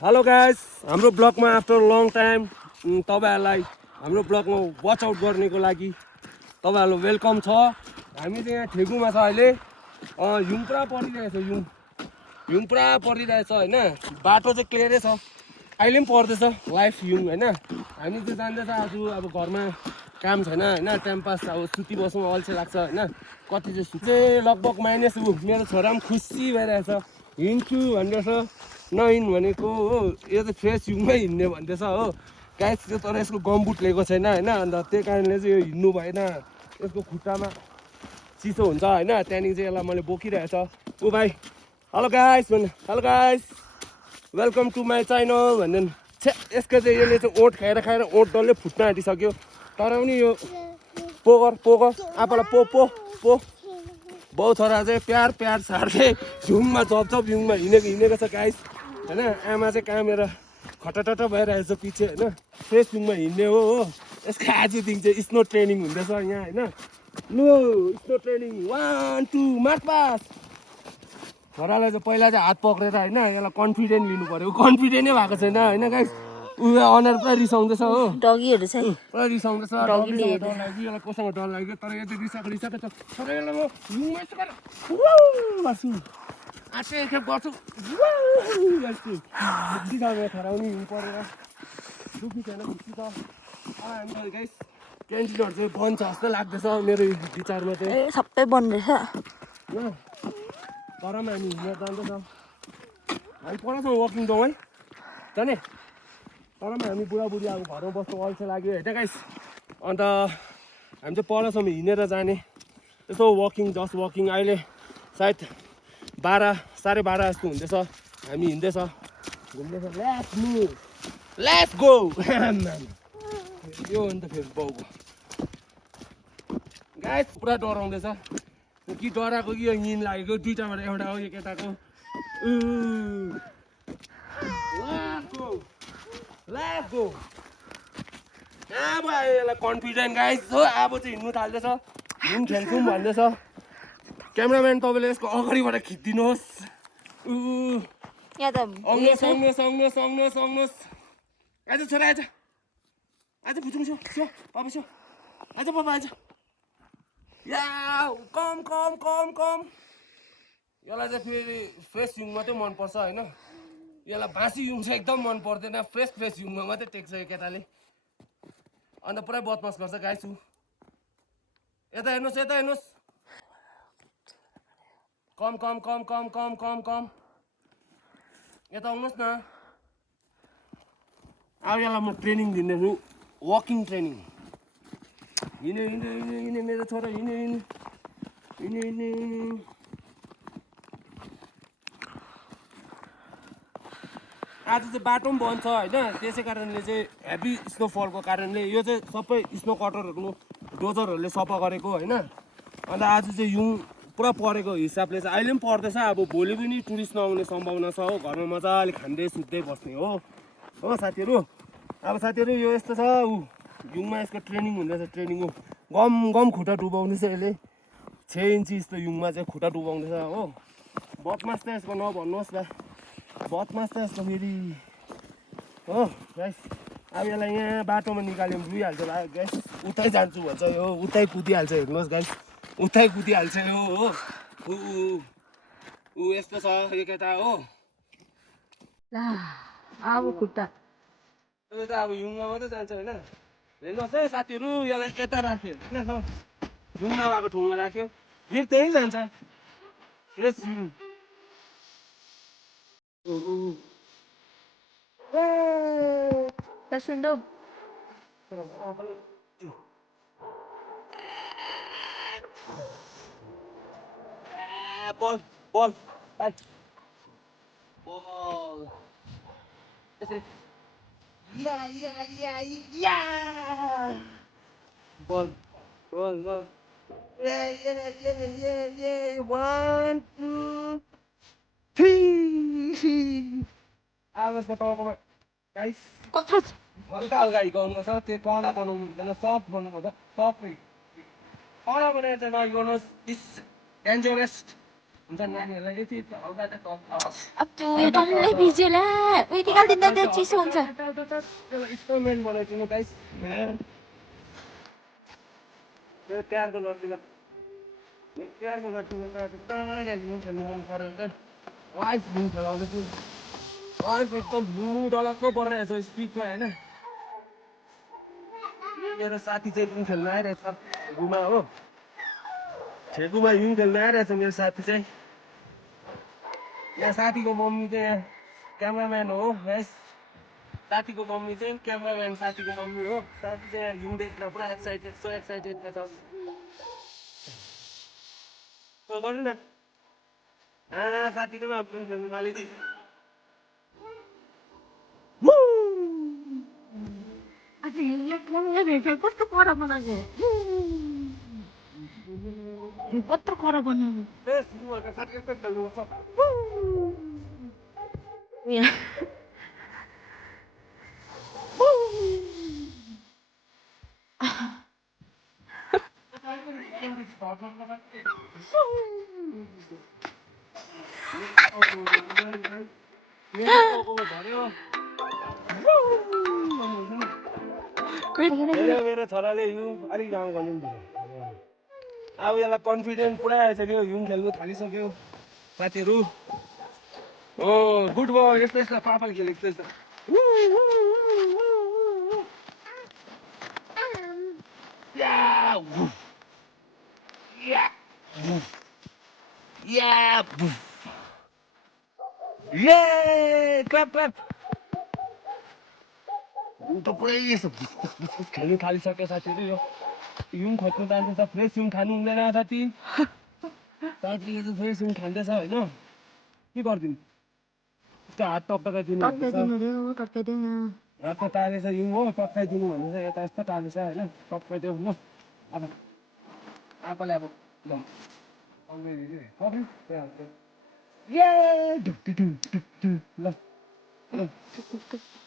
Hello guys, हाम्रो ब्लगमा after long time तपाईहरुलाई हाम्रो ब्लगमा वाच आउट गर्नेको लागि तपाईहरुलाई वेलकम छ। हामी चाहिँ यहाँ ठेकुमा छ अहिले। हिउँ पुरा परिरहेछ, हिउँ पुरा परिरहेछ हैन। बाटो चाहिँ क्लियरै छ, अहिले पनि पर्दैछ लाइफ हिउँ हैन। हामी चाहिँ जान्दैछ आज अब घरमा काम छैन हैन, टाइम पास अब सुति बस्नु अल्छी लाग्छ हैन। कति चाहिँ लगभग माइनस मेरो छोरा पनि खुसी भइरहेछ, हिँड्छु भन्दैछ। नहिन् भनेको हो, यो चाहिँ फ्रेस हिउँमै हिँड्ने भन्दैछ हो गाइस। त्यो तर यसको गमबुट लिएको छैन हैन, अन्त त्यही कारणले चाहिँ यो हिँड्नु भएन। यसको खुट्टामा चिसो हुन्छ हैन, त्यहाँदेखि चाहिँ यसलाई मैले बोकिरहेछ। ओ भाइ हेलो गाइस भन्, hello guys welcome to my channel भन्छन्। छे यसको चाहिँ यसले चाहिँ ओठ खाएर ओठ डल्लै फुट्न आँटिसक्यो। तर पनि यो पोकर आपालाई पो पो पो बाउ छोरा चाहिँ प्यार सार्दै हिउँमा चपचप हिउँमा हिँडेको छ गाइस हैन। आमा चाहिँ कामेर खटटट भइरहेछ पछि हैन। फ्रेस हिउँमा हिँड्ने हो। यसको आजदेखि चाहिँ स्नो ट्रेनिङ हुँदैछ यहाँ हैन। लु स्नो ट्रेनिङ 1 2 मार्च पास। छोरालाई चाहिँ पहिला चाहिँ हात पक्रेर हैन, यसलाई कन्फिडेन्ट लिनु पर्यो। कन्फिडेन्टै भएको छैन हैन गाइस। अनुहार पुरा रिसाउँदैछ हो, डगीहरु चाहिँ पुरा रिसाउँदैछ। डगीसँग डर लाग्यो, यसलाई कोसँग डर लाग्यो। तर यो चाहिँ रिसाएको छ। तर यसलाई म हिउँमा यस्तो गरेर गर्छु, आटे एकखेप गर्छु गर्छु। खुसी छ मेरो छोरा पनि हिउँ परेर, दुःखी छैन, खुसी छ। हामी गाइस क्यान्टिनहरू चाहिँ बन्द छ जस्तो लाग्दैछ मेरो विचारमा चाहिँ सबै बन्द रहेछ। ल तर पनि हामी हिँडेर जाँदैछ। हामी परसम्म वकिङ जाउँ है जाने। तर पनि हामी बुढाबुढी अब घरमा बस्नु अल्छी लाग्यो होइन गाइस। अन्त हामी चाहिँ परसम्म हिँडेर जाने। यसो वकिङ जस्ट वकिङ। अहिले सायद 12 साढे 12 जस्तो हुँदैछ। हामी हिँड्दैछ घुम्दैछ। Let's move, let's go. यो अन्त फेरि बाउको गाइस पुरा डराउँदैछ कि डराएको कि यो निन लागेको दुईटाबाट एउटा हो। यो केटाको लेट्स गो। अब आयो यसलाई कन्फिडेन्ट गाइस हो। अब चाहिँ हिँड्नु थाल्दैछ, हिउँ खेल्छौँ भन्दैछ। क्यामेराम्यान तपाईँले यसको अगाडिबाट खिचिदिनुहोस्। यहाँ त आउनुहोस्। आइज छोरा आइज, आइज फुचुङ छो पापा छो, आइज पापा आइज। या कम। यसलाई चाहिँ फेरि फ्रेस हिउँ मात्रै मनपर्छ होइन। यसलाई बासी हिउँ चाहिँ एकदम मन पर्दैन, फ्रेस हिउँमा मात्रै टेक्छ यो केटाले। अन्त पुरै बदमास गर्छ गाइस। यता हेर्नुहोस्। कम यता आउनुहोस् न। अब यसलाई म ट्रेनिङ दिँदैछु, वकिङ ट्रेनिङ। हिँड्ने मेरो छोरा हिँड्ने। आज चाहिँ बाटो पनि बन्द छ होइन। त्यसै कारणले चाहिँ हेभी स्नोफलको कारणले यो चाहिँ सबै स्नो कटरहरू डोजरहरूले सफा गरेको होइन। अन्त आज चाहिँ हिउँ पुरा परेको हिसाबले चाहिँ अहिले पनि पर्दैछ। अब भोलि पनि टुरिस्ट नआउने सम्भावना छ हो। घरमा मजाले खाँदै सुत्दै बस्ने हो साथीहरू। अब साथीहरू यो यस्तो छ हिउँमा यसको ट्रेनिङ हुँदैछ। ट्रेनिङ हो गम खुट्टा डुबाउँदैछ यसले। 6 इन्ची जस्तो हिउँमा चाहिँ खुट्टा डुबाउँदैछ हो। बदमास त यसको नभन्नुहोस् ल, बदमास त यसको फेरि हो गाइस। अब यसलाई यहाँ बाटोमा निकाल्यो भने रुइहाल्छ गाइस। उतै जान्छु भन्छ यो, उतै कुदिहाल्छ। हेर्नुहोस् गाइस, उतै कुदिहाल्छ यो हो। ऊ यस्तो छ यो केटा हो। अब खुट्टा यो त अब हिउँमा मात्रै जान्छ होइन। हेर्नुहोस् है साथीहरू, यसलाई यता राख्यो होइन, हिउँ नभएको ठाउँमा राख्यो, फेरि त्यहीँ जान्छ। सुन्दो बल यसरी बल 1 2 3। अब यसको टाउकोमा गाइस हल्का हिर्काउनु छ। त्यो कडा बनाउनु हुँदैन, सफ्ट बनाउनु पर्छ। सफ्ट कडा बनाएर चाहिँ नगर्नुहोस्, इट्स डेन्जरस। हुन्छ नानीहरूलाई यति हल्का त अब त्यो डल्लै भिजेला उयो निकालिदिँदा त्यो चिसो हुन्छ इन्स्टलमेन्ट बनाइदिनु गाइस त्यो तयारको गरिदिनु तयारको गरिदिनु खेल्नु मन पऱ्यो वाइफ घुम खेलाउँदैछु वाइफ एकदम डलक्क परिरहेछ स्पिडमा होइन मेरो साथी चाहिँ घुम खेल्नु आइरहेछ ठेकुमा हो ठेकुमा हिउँ खेल्नु आइरहेछ मेरो साथी चाहिँ यहाँ साथीको मम्मी चाहिँ यहाँ क्यामराम्यान हो गाइस साथीको मम्मी चाहिँ क्यामराम्यान साथीको मम्मी हो साथी चाहिँ यहाँ हिउँ देख्न पुरा एक्साइटेड छ एक्साइटेड छ गर्नु न साथीको आफ्नो खेल्नु थालेँ कस्तो कडा बनाएको कत्रो कडा बनाएको साथीको खेल्नु मेरो छोराले हिउँ अलिक गाउँ गर्नु अब यसलाई कन्फिडेन्स पुरा आइसक्यो हिउँ खेल्नु थालिसक्यो साथीहरू हो गुड बय यस्तो यस्तो पापल खेलेको यस्तो क्ल्याप क्ल्याप पुरै यस्तो खेल्नु थालिसक्यो साथीहरू यो हिउँ खोज्नु जाँदैछ फ्रेस हिउँ खानु हुँदैन साथी साथीले चाहिँ फ्रेस हिउँ खाँदैछ होइन के गरिदिनु यस्तो हात टक्काइदिनु हातमा टालेछ हिउँ हो टक्काइदिनु भन्दैछ यता यस्तो टालेछ होइन टक्काइदेऊ ल अब आपाले अब ल ल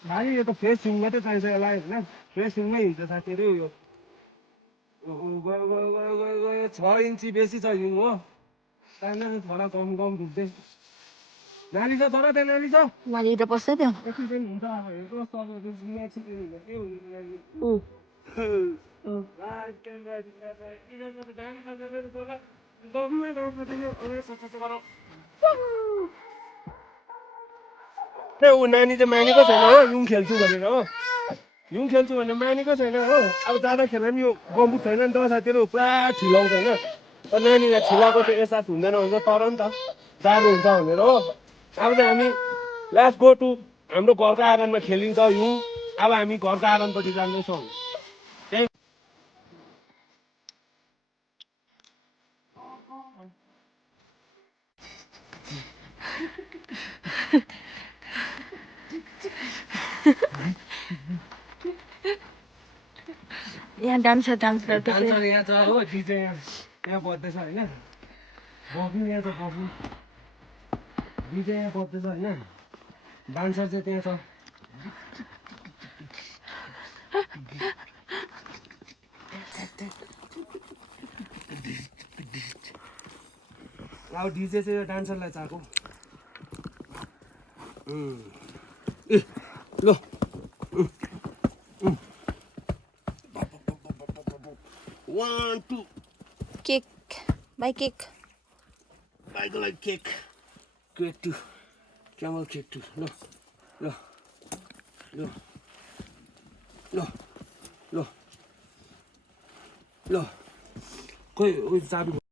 भाइ यो त फ्रेस हिउँ मात्रै चाहिन्छ यसलाई होइन फ्रेस हिउँमै हिँड्छ साथीहरू यो गयो गयो गयो गयो गयो 6 इन्ची बेसी छ हिउँ हो तान्दै छोरा कम कम ढुक्दै नानी छ छोरा त्यहाँ नानी छ मालिक त बस्छ त्यो एक्सिडेन्ट हुन्छ अब हेर्नु एक्सिडेन्ट हुन्छ के हुन्छ ऊ नानी चाहिँ मानेको छैन हो हिउँ खेल्छु भनेर हो हिउँ खेल्छु भनेर मानेको छैन हो अब जाँदाखेरि पनि यो गम्बुक छैन नि त साथीहरू पुरा छिलाउँछ होइन नानीलाई छिलाएको चाहिँ एहसास हुँदैन हुन्छ तर नि त जानु हुन्छ भनेर हो अब चाहिँ हामी लास्ट गो टु हाम्रो घरको आँगनमा खेलिन्छ हिउँ अब हामी घरको आँगनपट्टि जाँदैछौँ त्यही यहाँ डान्सर डान्सर यहाँ छ हो डिजे यहाँ बज्दैछ होइन बब्लु यहाँ छ बब्लु डिजे यहाँ बज्दैछ होइन डान्सर चाहिँ त्यहाँ छ अब डिजे चाहिँ यो डान्सरलाई चाहिएको ए ल 1 2 केक बाई केक बाईको लागि केक केक 2 क्यामल केक 2 ल ल ल ल ल ल खोइ चाबी